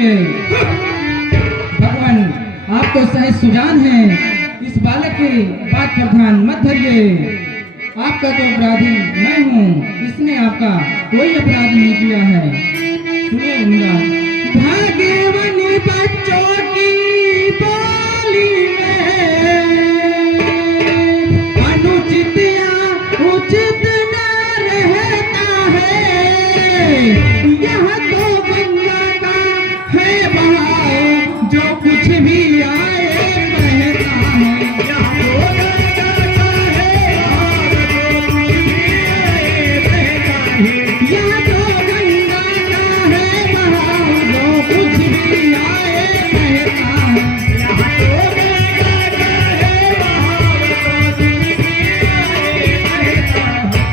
कीजिए। भगवान आप तो सहज सुजान हैं, इस बालक की बात पर ध्यान मत धरिए। आपका तो अपराधी मैं हूँ, इसने आपका कोई अपराध नहीं किया है। सुनिए गंगा। भाग्यवानी बच्चों की बोली में अनुचित या उचित न रहता है। यह तो गंगा का है बहाव, जो कुछ भी आए बहता है। यह तो गंगा का है बहाव, जो कुछ भी आए बहता है।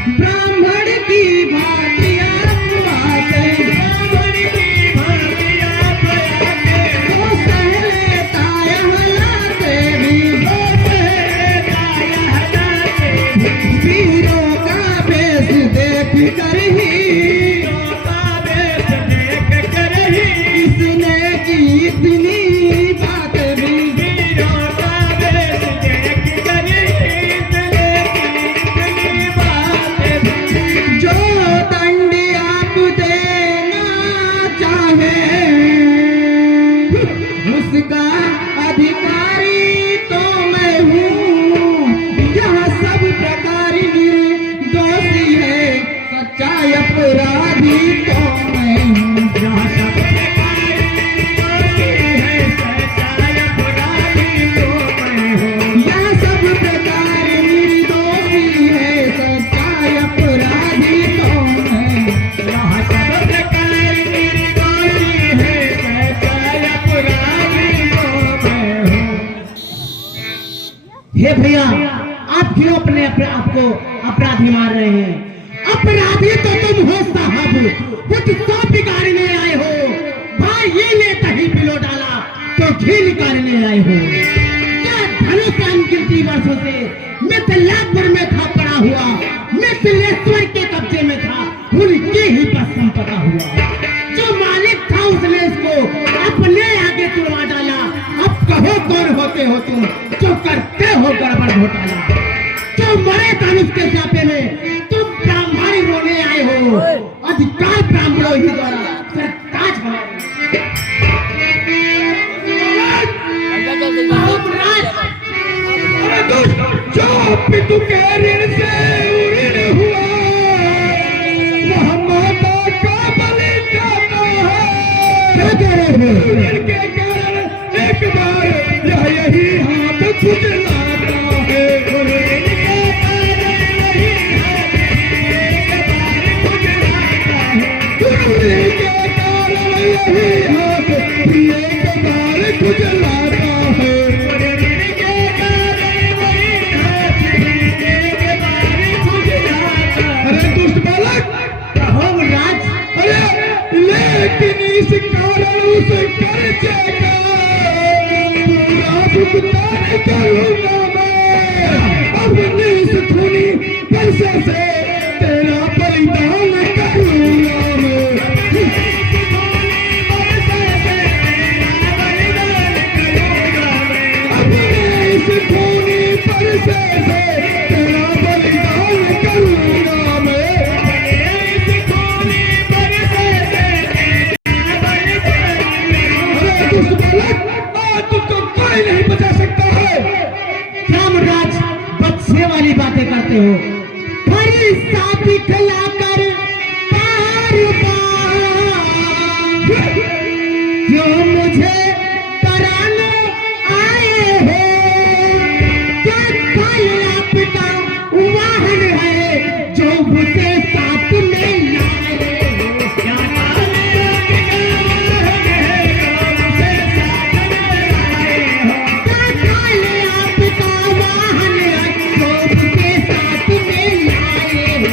ब्राह्मण की भाटिया बातें वो सह लेता हलाते भी, वीरों का बेस देख कर ही इसने की इतनी बात भी। जो दंड आप देना चाहे उसका अधिकारी तो मैं हूँ। यह सब प्रकार निर्दोषी है, सच्चा अपराधी तो मैं हूँ। यह सब प्रकार निर्दोषी है, सच्चा अपराधी तो मैं हूँ। हे भैया, आप क्यों अपने आप को अपराधी मार रहे हैं? अपराधी तो तुम हो साहब, कुछ तो बिगाड़ने आए हो। भाई ये ने दही पिलो डाला तो घी निकालने आए हो। क्या धनुष अनगिनती वर्षों से मिथिलापुर में था पड़ा हुआ, मिथिलेश्वर के कब्जे में था, उनके ही पर संपदा हुआ। जो मालिक था उसने इसको अपने आगे तुड़वा डाला। अब कहो कौन होते हो तुम जो करते हो गड़बड़ घोटाला? जो मरे धनुष के चापे में तुम ब्राह्मणी रोने आए हो। अधिकार ब्राह्मणों ही द्वारा सरताज पितु के ऋण से ऋण हुआ, वह माता का बलि जाता है। ऋण के कारण एक बार यही हाथ खुजलाता है। ऋण के कारण यही हाथ एक बार खुजलाता है। ऋण के कारण यही हाथ एक बार खुजलाता है। अरे दुष्ट बालक, कहो राज। अरे लेकिन इस कारण उस कर्जे का पूरा भुगतान करूंगा मैं। अपनी इस खूनी पैसे से तेरा बलिदान करूंगा मैं। अपने इस खूनी पैसे से तेरा बलिदान करूंगा मैं। तुमको कोई नहीं बचा सकता है। रामराज बच्चे वाली बातें करते हो। खरी साथी खिलाकर जो मुझे कराने आए हो। क्या आपका वाहन है जो मुझे साथ में लाए हो? क्या आपका वाहन है जो मुझे साथ में लाए हो?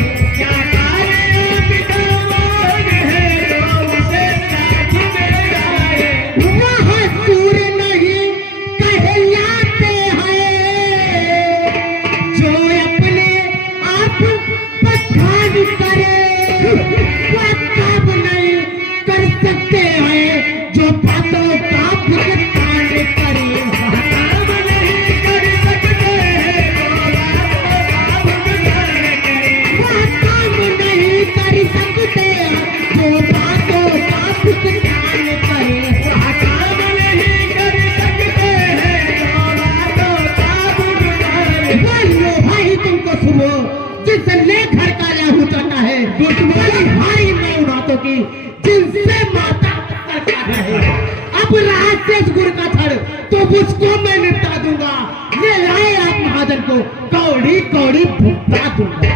राजेश गुरु का छड़ तो उसको मैं निपटा दूंगा। ले लाए आप महाजन को, कौड़ी कौड़ी भुगता दूंगा।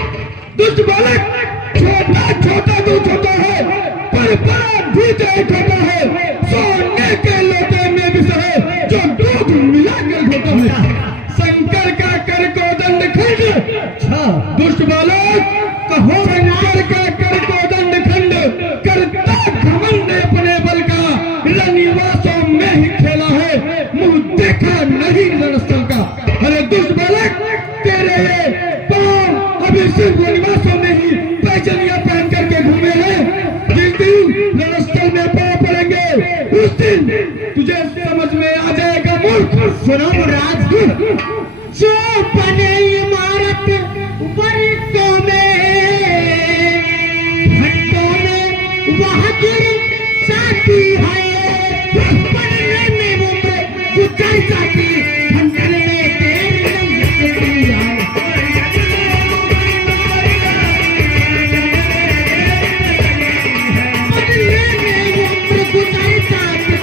दुष्ट बालक, छोटा छोटा तो छोटा है, पर बड़ा भी तो छोटा है। सोने के लोटे में विष है, जो दूध मिला कर धोता है। शंकर का कर को दंड खंड। दुष्ट बालक, कहो शंकर का कर को दंड खंड। करता घमंड अपने बल का, रनिवासों में ही खेला है, मुंह देखा नहीं रणस्थल का। अरे दुष्ट बालक, तेरे ये पांव अभी सिर्फ रनिवासों में ही पैजनियां पहन करके घूमे हैं। जिस दिन रणस्थल में पांव पड़ेंगे, उस दिन तुझे समझ में आ जाएगा मूर्ख। सुनो राज, जो बने इमारत वर्षों में, घंटों में वह गिर जाती है। बनने में उम्र गुजर जाती, बनने में देर नहीं लगती है। बनने में उम्र गुजर जाती,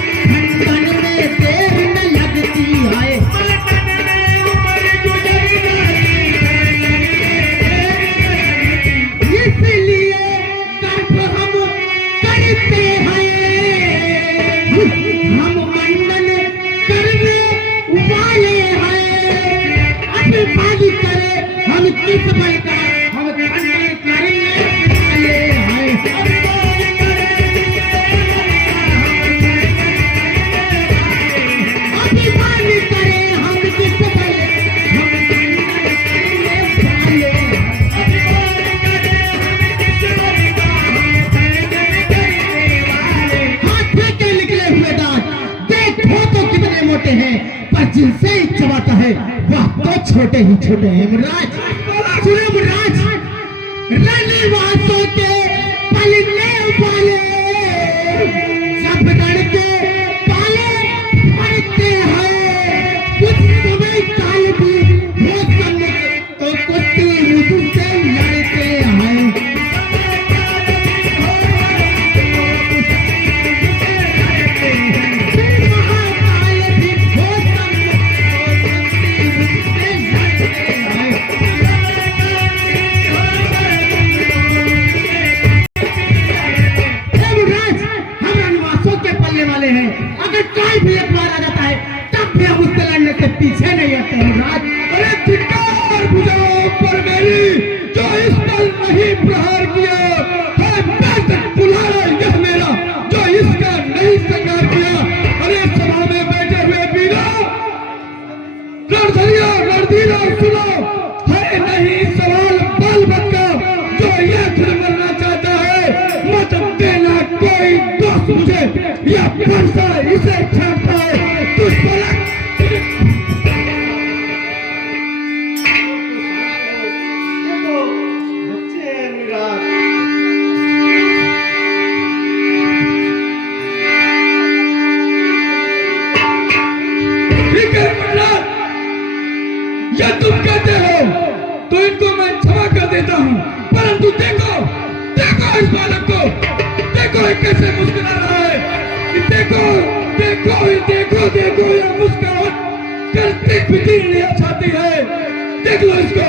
बनने में देर न लगती है। इसलिए कर्म हम करते हैं, हम मंडन करने वाले हैं। अपनी बाजी करे हम किस बल का, हम खंडन करने वाले हैं। अपनी बाजी करे हम किस बल, हम खंडन करने वाले हैं। हाथ के निकले हुए दांत देखो तो कितने मोटे हैं, पर जिनसे ही चबाता है वह तो छोटे ही छोटे हैं। मुराज सुनो मुराज, रनिवासों के पलने वाले सब लड़के पाले पड़ते हैं। कुछ समय काल भी हो सम्मुख तो कुत्ते मुझसे लड़ते हैं। महाकाल भी हो सम्मुख तो कुत्ते मुझसे लड़ते हैं। मुराज, हम रनिवासों के पलने वाले हैं। अगर कोई भी एक बार आ जाता है तब भी हम उससे लड़ने से पीछे नहीं हटते हैं। मुराज, अरे धिक्कार बुझाओ पर मेरी, जो इस पर नहीं प्रहार किया है। मैं तक बुलाया यह मेरा, जो इसका नहीं संगार किया। अरे सभा में बैठे हुए वीरों, रणधरिया रणधीरा सुनो, है नहीं सवाल बाल बच्चा, जो ये फिर मरना चाहता है। मत देना कोई दोस्त मुझे, या फंसा इसे छाटता है। तुझ पर ठीक है महाराज, या तुम कहते हो तो इनको मैं क्षमा कर देता हूँ। परंतु देखो देखो इस बालक को, देखो ये कैसे मुस्कुरा रहा है। देखो देखो देखो देखो, ये मुस्कुराहट करती फिटी छाती है। देख लो इसको,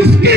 इसकी